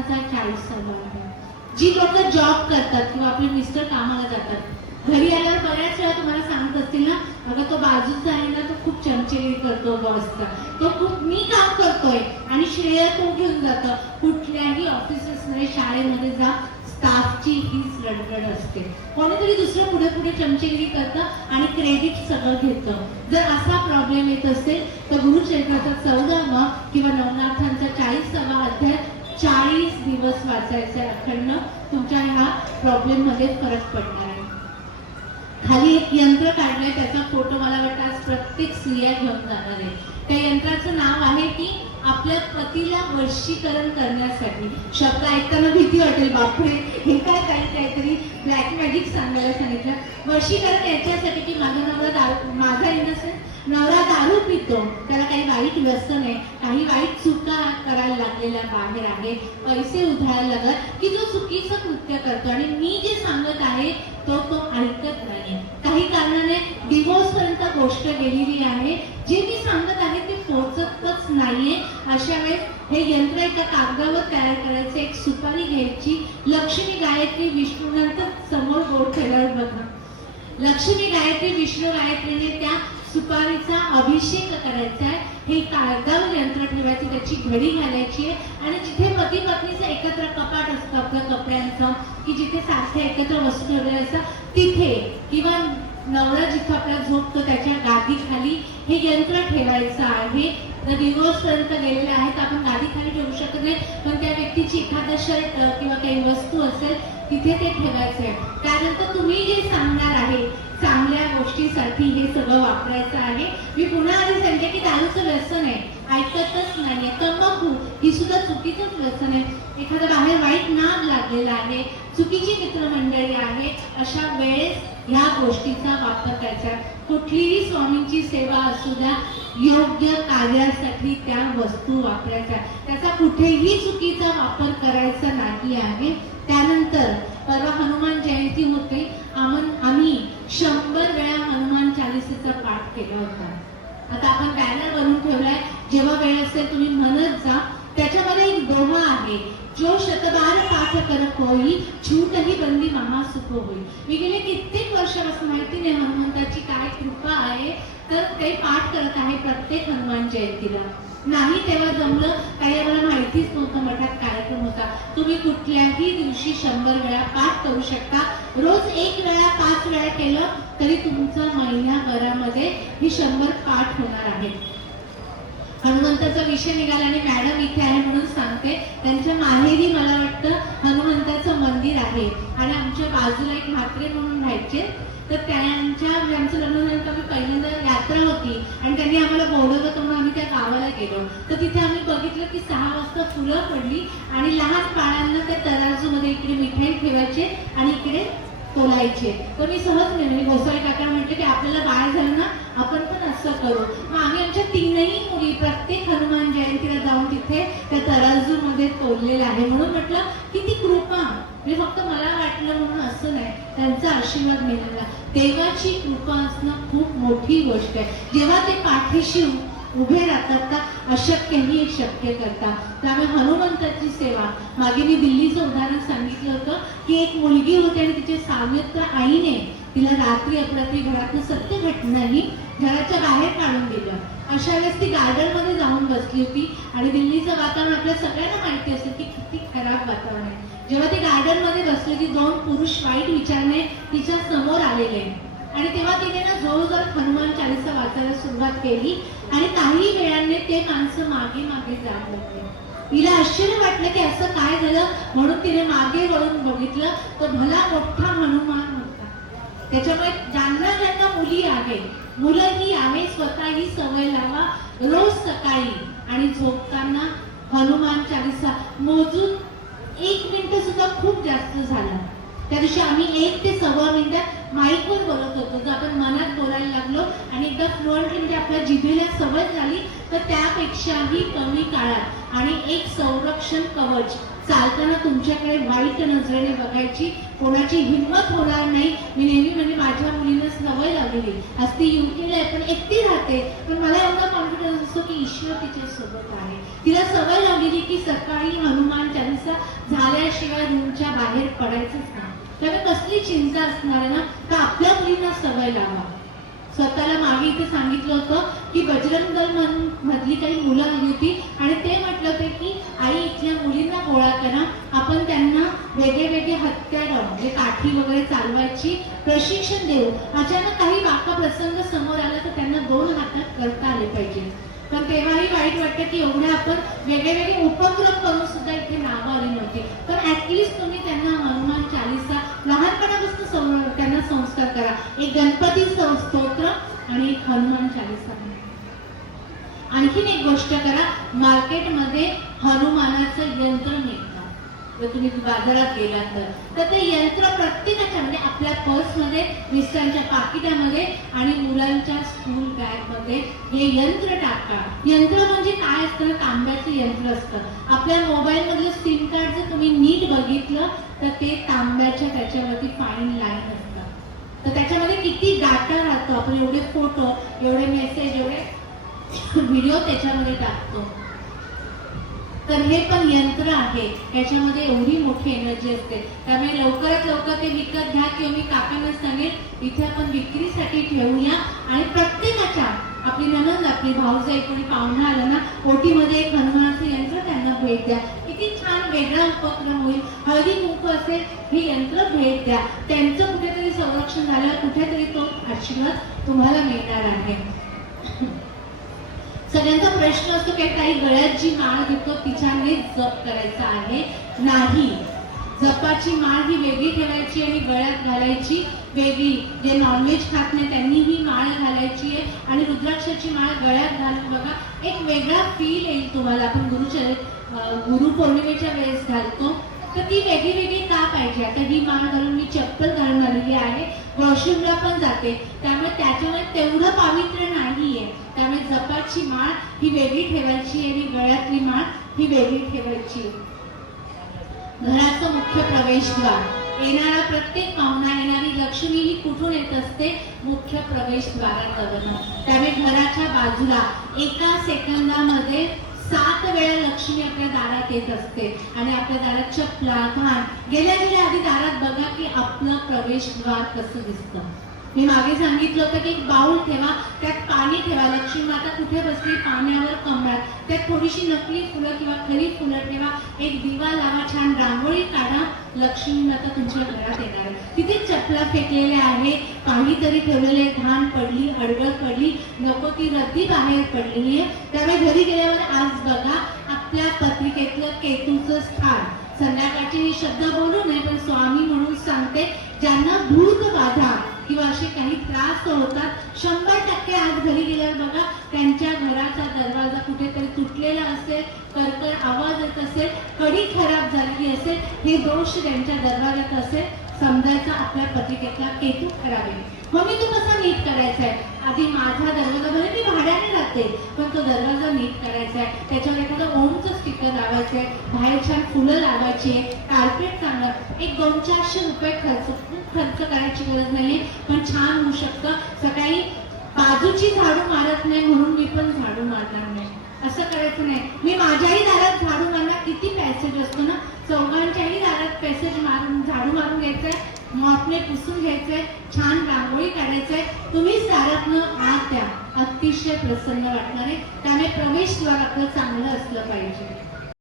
नवनाथांचा चाळीस अध्याय जी लोक जॉब करतात किंवा आपले मिस्टर कामाला जातात घरी आल्यावर बऱ्याच वेळा तुम्हाला सांगत असतील ना अगं तो बाजूचा आहे ना तो खूप चमचेरी करतो बॉसचा तो खूप मी काम करतोय. आणि श्रेय तो घेऊन जातो. कुठल्याही ऑफिसेसमध्ये शाळेमध्ये जा स्टाफची हीच रडगड असते. कोणीतरी दुसरं पुढे पुढे चमचेगिरी करतं आणि क्रेडिट सगळं घेतं. जर असा प्रॉब्लेम येत असेल तर गुरुचरित्राचा चौदावा किंवा नवनाथांचा चाळीसावा अध्याय चाळीस दिवस वाचायचं आहे अखंड तुमच्या ह्या प्रॉब्लेममध्ये फरक पडणार आहे. खाली एक यंत्र काढलंय त्याचा फोटो मला वाटतं आज प्रत्येक स्त्रिया घेऊन जाणार आहे. त्या यंत्राचं नाव आहे की आपल्या पतीला वर्षीकरण करण्यासाठी शब्द ऐकताना भीती वाटेल बापरे. हे काय काही काहीतरी ब्लॅक मॅजिक सांगायला सांगितलं. वर्षीकरण याच्यासाठी की माझा नवरा दारू माझा इन नवरा दारू पितो. त्याला काही वाईट व्यसन आहे काही वाईट चुका करायला लागलेल्या बाहेर आहे. पैसे उधळायला लागत की जो चुकीचं कृत्य करतो. आणि मी जे सांगत आहे तो तो ऐकत नाही काही कारणाने डिवोर्स पर्यंत गोष्ट गेलेली आहे. जे मी सांगत आहे नाहीये. अशा वेळेस हे यंत्र एका कागदावर तयार करायचं एक सुपारी घ्यायची. लक्ष्मी गायत्री विष्णू समोर बोट ठेवल्यावर बघा. लक्ष्मी गायत्री विष्णू गायत्रीने त्या सुपारीचा अभिषेक करायचा आहे. हे कागदावर यंत्र ठेवायची त्याची घडी घालायची आहे. आणि जिथे पती पत्नीचं एकत्र कपाट असतं आपल्या कपड्यांचं की जिथे सारख्या एकत्र वस्तू ठेवलेल्या असतात तिथे किंवा नवरा जिथं आपला झोपतो त्याच्या गादी खाली हे यंत्र ठेवायचं आहे. पर्यंत गेलेल्या आहेत. आपण गादी खाली ठेवू शकत नाही. पण त्या व्यक्तीची एखादा शर्ट किंवा काही वस्तू असेल तिथे ते ठेवायचं आहे त्यानंतर तुम्ही जे सांगणार आहे चांगल्या गोष्टीसाठी हे सगळं वापरायचं आहे. मी पुन्हा आधी सांगते की दारूचं व्यसन आहे. ऐकतच नाहीये. तंबाखू ही सुद्धा चुकीचंच व्यसन आहे. एखादा बाहेर वाईट नाद लागलेला आहे. चुकीची मित्रमंडळी आहे. अशा वेळेस ह्या गोष्टीचा वापर करायचा. कुठलीही स्वामींची सेवा असू द्या योग्य कार्यासाठी त्या वस्तू वापरायच्या त्याचा कुठेही चुकीचा वापर करायचा नाही आहे. त्यानंतर परवा हनुमान जयंती होते. आम्ही शंभर वेळा हनुमान चालिसेचा पाठ केला होता. आता आपण बॅनर बनवून ठेवलाय. जेव्हा वेळ असेल तुम्ही म्हणत जा. त्याच्यामध्ये एक दोहा आहे. जो शतबार करत होई कोई छूटही बंदी महासुख होई. मी गेले कित्येक वर्षापासून माहिती नाही हनुमंताची काय कृपा आहे तर ते पाठ करत आहे प्रत्येक हनुमान जयंतीला. नाही तेव्हा जमलं काही आम्हाला माहितीच नव्हतं मठात कार्यक्रम होता. तुम्ही कुठल्याही दिवशी शंभर वेळा पाठ करू शकता. रोज एक वेळा पाच वेळा केलं तरी तुमचा महिन्याभरामध्ये ही शंभर पाठ होणार आहे. हनुमंताचा विषय निघाला आणि मॅडम इथे आहे म्हणून सांगते. त्यांच्या माहेरी मला वाटतं हनुमंताचं मंदिर आहे. आणि आमच्या बाजूला एक म्हात्रे म्हणून राहायचे. तर त्यांच्या आमचं लग्न झालं आम्ही पहिल्यांदा यात्रा होती. आणि त्यांनी आम्हाला बोलवलं होतं म्हणून आम्ही त्या गावाला गेलो. तर तिथे आम्ही बघितलं की सहा वाजता फुलं पडली. आणि लहान बाळांना त्या तराजूमध्ये इकडे मिठाई ठेवायचे आणि इकडे तोलायचे तर मी सहज नेहमी गोसाई काका म्हटले की आपल्याला बाळ झालं ना आपण पण असं करू. मग आम्ही आमच्या तीनही मुली प्रत्येक हनुमान जयंतीला जाऊन तिथे त्या तराजूमध्ये तोललेलं आहे. म्हणून म्हटलं की ती कृपा. म्हणजे फक्त मला वाटलं म्हणून असं नाही. त्यांचा आशीर्वाद मिळाला. देवाची कृपा असणं खूप मोठी गोष्ट आहे. जेव्हा ते पाठीशी उभे राहतात का? अशक्यही शक्य करता. त्यामुळे हनुमंताची सेवा मागे मी दिल्लीचं उदाहरण सांगितलं होतं की एक मुलगी होती आणि तिचे सावत्र आईने तिला रात्री अपरात्री घरातनं सत्य घटनाही घराच्या बाहेर काढून दिलं. अशा वेळेस ती गार्डनमध्ये जाऊन बसली होती आणि दिल्लीचं वातावरण आपल्या सगळ्यांना माहिती असेल की किती खराब वातावरण आहे. जेव्हा ती गार्डनमध्ये बसली की दोन पुरुष वाईट विचारणे तिच्या समोर आलेले. आणि तेव्हा तिने ना जोरदार हनुमान चालीसा वाचायला सुरुवात केली आणि काही वेळाने ते माणसं मागे मागे जात लागले तिला आश्चर्य वाटलं की असं काय झालं? म्हणून तिने मागे वळून बघितलं तर भला मोठा हनुमान होता. त्याच्यामुळे ज्यांना ज्यांना मुली आहे मुलंही आहे स्वतःही सवय लावा. रोज सकाळी आणि झोपताना हनुमान चालीसा मोजून एक मिनिट सुद्धा खूप जास्त झालं. त्या दिवशी आम्ही एक ते सव्वा मिनिटात माईकवर बोलत होतो. जर आपण मनात बोलायला लागलो आणि एकदा फ्लुएंट म्हणजे आपल्या जिभेला सवय झाली तर त्यापेक्षाही कमी काळात आणि एक संरक्षण कवच चालताना तुमच्याकडे वाईट नजरेने बघायची कोणाची हिंमत होणार नाही. मी नेहमी म्हणजे माझ्या मुलीला सवय लागलेली आज ती युकेला आहे पण एकटी राहते. पण मला एवढा कॉन्फिडन्स असतो की ईश्वर तिच्या सोबत आहे. तिला सवय लावलेली की सकाळी हनुमान चालिसा झाल्याशिवाय रूमच्या बाहेर पडायचंच नाही. त्यामुळे कसली चिंता असणार आहे ना? तर आपल्या मुलींना सवय लावा. स्वतःला मागे इथे सांगितलं होतं की बजरंग दल मधली काही मुलं आली होती आणि ते म्हटलं होते की आई इथल्या मुलींना गोळा करा. आपण त्यांना वेगळे वेगळे हत्यारं म्हणजे काठी वगैरे चालवायची प्रशिक्षण देऊ. अचानक काही वाक्य प्रसंग समोर आला तर त्यांना दोन हातात करता आले पाहिजे. पण तेव्हाही वाईट वाटतं की एवढे आपण वेगळे वेगळे उपक्रम करून सुद्धा इथे आणखीन एक गोष्ट करा मार्केटमध्ये हनुमानाचं यंत्र मिळतं जर तुम्ही बाजारात गेला तर. तर ते यंत्र प्रत्येकाच्या म्हणजे आपल्या पर्समध्ये मिस्टरांच्या पाकिटामध्ये आणि मुलांच्या स्कूल बॅगमध्ये हे यंत्र टाका. यंत्र म्हणजे काय असतं? तांब्याचं यंत्र असतं. आपल्या मोबाईलमधलं सिम कार्ड जर तुम्ही नीट बघितलं तर ते तांब्याच्या त्याच्यावरती फाईन लाईन असतात तर त्याच्यामध्ये किती डाटा राहतो? आपण एवढे फोटो एवढे मेसेज एवढे व्हिडिओ त्याच्यामध्ये टाकतो. तर हे पण यंत्र आहे. याच्यामध्ये एवढी मोठी एनर्जी असते. त्यामुळे लवकरात लवकर ते विकत घ्या किंवा मी काकांना सांगेल इथे आपण विक्रीसाठी ठेवूया. आणि प्रत्येकाच्या आपली ननंद आपली भाऊजाई कोणी पाहुणा आला ना ओटीमध्ये एक हनुमानाचं यंत्र त्यांना भेट द्या. किती छान वेगळा उपक्रम होईल. हळदी कुंकू असेल हे यंत्र भेट द्या. त्यांचं कुठेतरी संरक्षण झाल्यावर कुठेतरी तो आशीर्वाद तुम्हाला मिळणार आहे. प्रश्न असतो की काही गळ्यात जी माळ घेतो तिच्याने जप करायचा आहे. नाही. जपाची माळ ही वेगळी ठेवायची आणि गळ्यात घालायची वेगळी. जे नॉनव्हेज खात नाही त्यांनी ही माळ घालायची आहे. आणि रुद्राक्षाची माळ गळ्यात घालून बघा एक वेगळा फील येईल तुम्हाला. आपण गुरुचर गुरु पौर्णिमेच्या वेळेस घालतो. तर ती वेगळी वेगळी का पाहिजे? आता ही माळ घालून मी चप्पल घालून आलेली आहे. वॉशरूमला पण जाते. त्यामुळे त्याच्यामुळे तेवढं पावित्र्य नाहीये. त्यामुळे जपाची माळ ही वेगळी ठेवायची आणि गळ्यातली माळ ही वेगळी ठेवायची. घराचं मुख्य प्रवेशद्वार. येणारा प्रत्येक पाहुणा येणारी लक्ष्मी ही कुठून येत असते? मुख्य प्रवेशद्वाराकडून त्यामुळे घराच्या बाजूला एका सेकंदामध्ये सात वेळा लक्ष्मी आपल्या दारात येत असते. आणि आपल्या दारात चपला घाण. गेल्या गेल्या आधी दारात बघा की आपलं प्रवेशद्वार कसं दिसतं. मी मागे सांगितलं होतं की एक ठेवा त्यात पाणी ठेवा लक्ष्मी माता कुठे बसली? पाण्यावर कमळात त्यात थोडीशी नकली फुलं किंवा खरी फुलं ठेवा. एक दिवा लावा छान रांगोळी काढा. लक्ष्मी माता तुमच्या घरात येणार आहे. तिथे चपला फेकलेल्या आहे. काहीतरी ठेवलेले घाण पडली हडगळ पडली. नको ती रद्दी बाहेर पडली आहे. त्यामुळे घरी गेल्यावर आज बघा आपल्या पत्रिकेतलं केतूचं स्थान. संध्याकाळचे हे शब्द बोलू नये पण स्वामी म्हणून सांगते ज्यांना भूत बाधा किंवा असे काही त्रास होतात. शंभर टक्के आज घरी गेल्यावर बघा त्यांच्या घराचा दरवाजा कुठेतरी तुटलेला असेल करकर आवाज येत असेल कडी खराब झालेली असेल हे दोष त्यांच्या दरवाजात असेल समजायचा आपल्या पत्रिकेतला केतू खराब आहे. मग मी तो कसा नीट करायचा आहे? आधी माझा दरवाजा भले मी भाड्याने राहते पण तो दरवाजा नीट करायचा आहे. त्याच्यावर एखादा ओमचं स्टिकर लावायचं आहे. बाहेर छान फुलं लावायची आहे. कार्पेट चांगलं. एक दोन चारशे रुपये खर्च. खर्च करायची गरज नाहीये. पण छान होऊ शकतं. सकाळी बाजूची झाडू मारत नाही म्हणून मी पण झाडू मारणार नाही. असं करायचं नाही. मी माझ्याही दारात झाडू मारणार. किती पॅसेज असतो ना? चौघांच्याही दारात पॅसेज मारून झाडू मारून घ्यायचंय. मॉपने पुसून घ्यायचंय. छान रांगोळी काढायचंय. तुम्हीच दारातनं आत द्या अतिशय प्रसन्न वाटणार. आहे त्यामुळे प्रवेशद्वार आपलं चांगलं असलं पाहिजे.